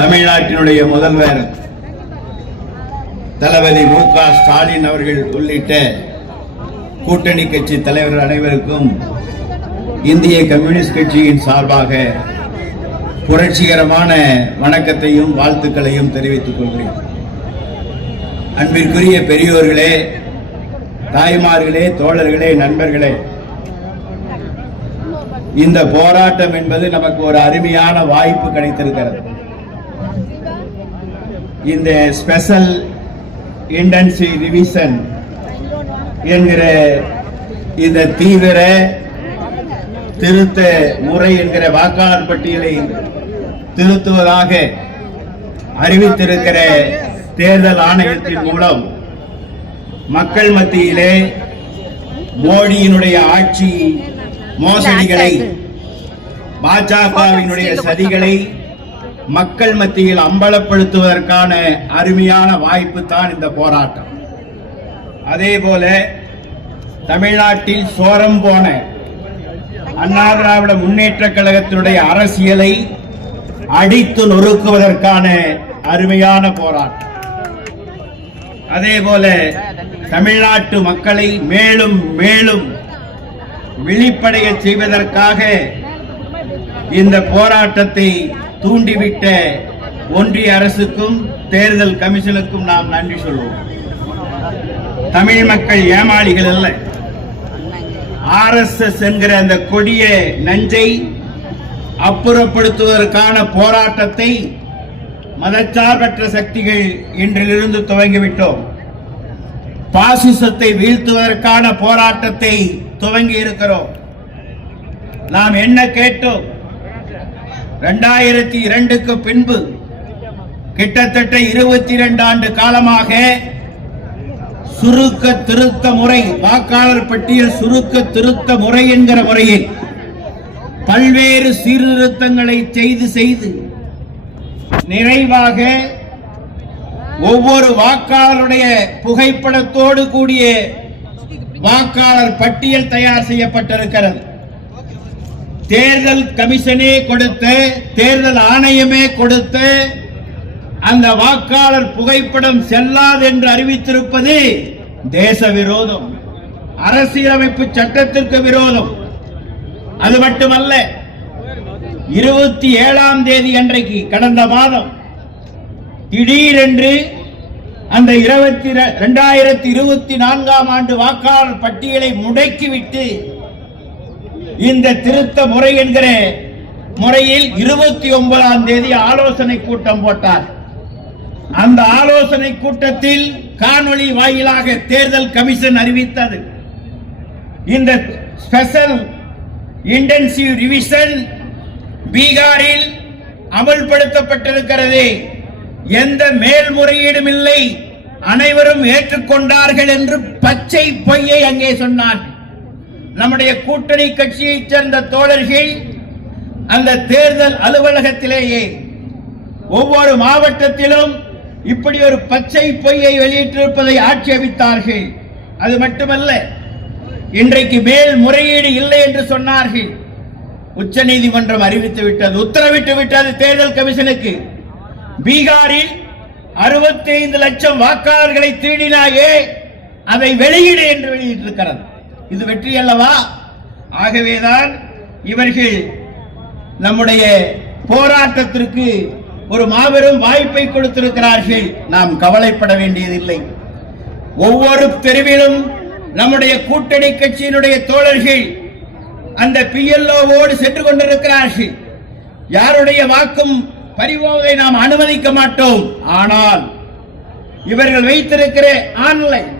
தமிழ்நாட்டினுடைய முதல்வர் தளபதி மு க ஸ்டாலின் அவர்கள் உள்ளிட்ட கூட்டணி கட்சி தலைவர்கள் அனைவருக்கும் இந்திய கம்யூனிஸ்ட் கட்சியின் சார்பாக புரட்சிகரமான வணக்கத்தையும் வாழ்த்துக்களையும் தெரிவித்துக் கொள்கிறேன். அன்பிற்குரிய பெரியோர்களே தாய்மார்களே தோழர்களே நண்பர்களே இந்த போராட்டம் என்பது நமக்கு ஒரு அருமையான வாய்ப்பு கிடைத்திருக்கிறது. இந்த ஸ்பெஷல் இன்டென்சிவ் ரிவிஷன் என்கிற இந்த தீவிர திருத்த முறை என்கிற வாக்காளர் பட்டியலை திருத்துவதாக அறிவித்திருக்கிற தேர்தல் ஆணையத்தின் மூலம் மக்கள் மத்தியிலே மோடியினுடைய ஆட்சி மோசடிகளை பாஜகவினுடைய சதிகளை மக்கள் மத்தியில் அம்பலப்படுத்துவதற்கான அருமையான வாய்ப்பு தான் இந்த போராட்டம். அதே போல தமிழ்நாட்டில் சோரம் போன அண்ணா திராவிட முன்னேற்ற கழகத்தினுடைய அரசியலை அடித்து நொறுக்குவதற்கான அருமையான போராட்டம். அதே போல தமிழ்நாட்டு மக்களை மேலும் மேலும் விழிப்படைய செய்வதற்காக இந்த போராட்டத்தை தூண்டிவிட்ட ஒன்றிய அரசுக்கும் தேர்தல் கமிஷனுக்கும் நாம் நன்றி சொல்வோம். தமிழ் மக்கள் ஏமாளிகள் அல்ல. ஆர்எஸ்எஸ் என்கிற அந்த கொடிய நஞ்சை அப்புறப்படுத்துவதற்கான போராட்டத்தை மதச்சார்பற்ற சக்திகள் இன்றிலிருந்து துவங்கிவிட்டோம். பாசிசத்தை வீழ்த்துவதற்கான போராட்டத்தை துவங்கி இருக்கிறோம் நாம் என்ன கேட்டோம்? இரண்டாயிரத்தி இரண்டுக்கு பின்பு கிட்டத்தட்ட இருபத்தி இரண்டு ஆண்டு காலமாக சுருக்க திருத்த முறை வாக்காளர் பட்டியல் சுருக்க திருத்த முறை என்கிற முறையில் பல்வேறு சீர்திருத்தங்களை செய்து செய்து நிறைவாக ஒவ்வொரு வாக்காளருடைய புகைப்படத்தோடு கூடிய வாக்காளர் பட்டியல் தயார் செய்யப்பட்டிருக்கிறது. தேர்தல் கமிஷனே கொடுத்து தேர்தல் ஆணையமே கொடுத்து அந்த வாக்காளர் புகைப்படம் செல்லாது என்று அறிவித்திருப்பது தேச விரோதம் அரசியலமைப்பு சட்டத்திற்கு விரோதம். அது மட்டுமல்ல இருபத்தி ஏழாம் தேதி அன்றைக்கு கடந்த மாதம் திடீரென்று அந்த இருபத்தி இரண்டாயிரத்தி இருபத்தி நான்காம் ஆண்டு வாக்காளர் பட்டியலை முடக்கிவிட்டு இந்த திருத்த முறை என்கிற முறையில் இருபத்தி ஒன்பதாம் தேதி ஆலோசனை கூட்டம் போட்டார். அந்த ஆலோசனை கூட்டத்தில் காணொளி வாயிலாக தேர்தல் கமிஷன் அறிவித்தது. இந்த ஸ்பெஷல் இன்டென்சிவ் ரிவிஷன் பீகாரில் அமல்படுத்தப்பட்டிருக்கிறது. எந்த மேல்முறையீடும் இல்லை. அனைவரும் ஏற்றுக்கொண்டார்கள் என்று பச்சை பொய்யை அங்கே சொன்னார் நம்முடைய கூட்டணி கட்சியைச் சேர்ந்த தோழர்கள் அந்த தேர்தல் அலுவலகத்திலேயே ஒவ்வொரு மாவட்டத்திலும் இப்படி ஒரு பச்சை பொய்யை வெளியிட்டிருப்பதை ஆட்சேபித்தார்கள். அது மட்டுமல்ல இன்றைக்கு மேல் முறையீடு இல்லை என்று சொன்னார்கள். உச்ச நீதிமன்றம் அறிவித்து விட்டது உத்தரவிட்டு விட்டது தேர்தல் கமிஷனுக்கு. பீகாரில் 65 லட்சம் வாக்காளர்களை திருடினாயே அதை வெளியிடு என்று வெளியிட்டிருக்கிறது. இது வெற்றி அல்லவா? ஆகவேதான் இவர்கள் நம்முடைய போராட்டத்திற்கு ஒரு மாபெரும் வாய்ப்பை கொடுத்திருக்கிறார்கள். நாம் கவலைப்பட வேண்டியதில்லை. ஒவ்வொரு தெருவிலும் நம்முடைய கூட்டணி கட்சியினுடைய தோழர்கள் அந்த பிஎல்ஓவோடு சென்று கொண்டிருக்கிறார்கள். யாருடைய வாக்கும் பறிபோவதை நாம் அனுமதிக்க மாட்டோம். ஆனால் இவர்கள் வைத்திருக்கிற ஆன்லைன்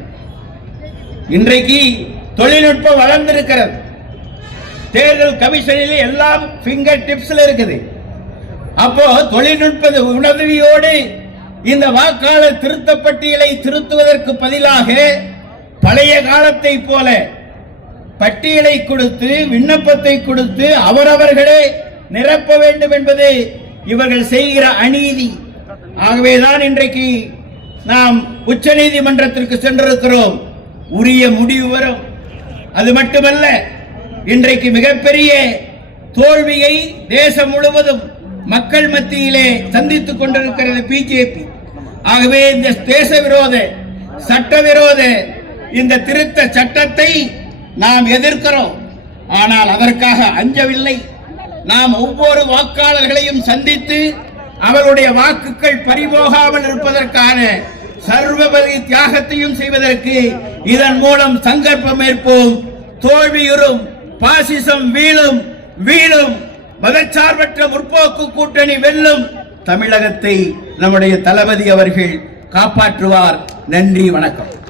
இன்றைக்கு தொழில்நுட்பம் வளர்ந்திருக்கிறது. தேர்தல் கமிஷனில் எல்லாம் பிங்கர் டிப்ஸ்ல இருக்குது. அப்போ தொழில்நுட்ப உணர்வியோடு இந்த வாக்காளர் திருத்த பட்டியலை திருத்துவதற்கு பதிலாக பழைய காலத்தை போல பட்டியலை கொடுத்து விண்ணப்பத்தை கொடுத்து அவரவர்களே நிரப்ப வேண்டும் என்பது இவர்கள் செய்கிற அநீதி. ஆகவேதான் இன்றைக்கு நாம் உச்ச நீதிமன்றத்திற்கு சென்றிருக்கிறோம். உரிய முடிவு வரும். அது மட்டுமல்ல இன்றைக்கு மிகப்பெரிய தோல்வியை தேசம் முழுவதும் மக்கள் மத்தியிலே சந்தித்துக் கொண்டிருக்கிறது பிஜேபி. ஆகவே இந்த தேச விரோத சட்டவிரோத இந்த திருத்த சட்டத்தை நாம் எதிர்க்கிறோம். ஆனால் அதற்காக அஞ்சவில்லை. நாம் ஒவ்வொரு வாக்காளர்களையும் சந்தித்து அவருடைய வாக்குகள் பறிபோகாமல் இருப்பதற்கான சர்வபதி தியாகத்தையும் செய்வதற்கு இதன் மூலம் சங்கற்பம் ஏற்போம். தோல்வியுறும். பாசிசம் வீழும். வீழும். மதச்சார்பற்ற முற்போக்கு கூட்டணி வெல்லும். தமிழகத்தை நம்முடைய தளபதி அவர்கள் காப்பாற்றுவார். நன்றி வணக்கம்.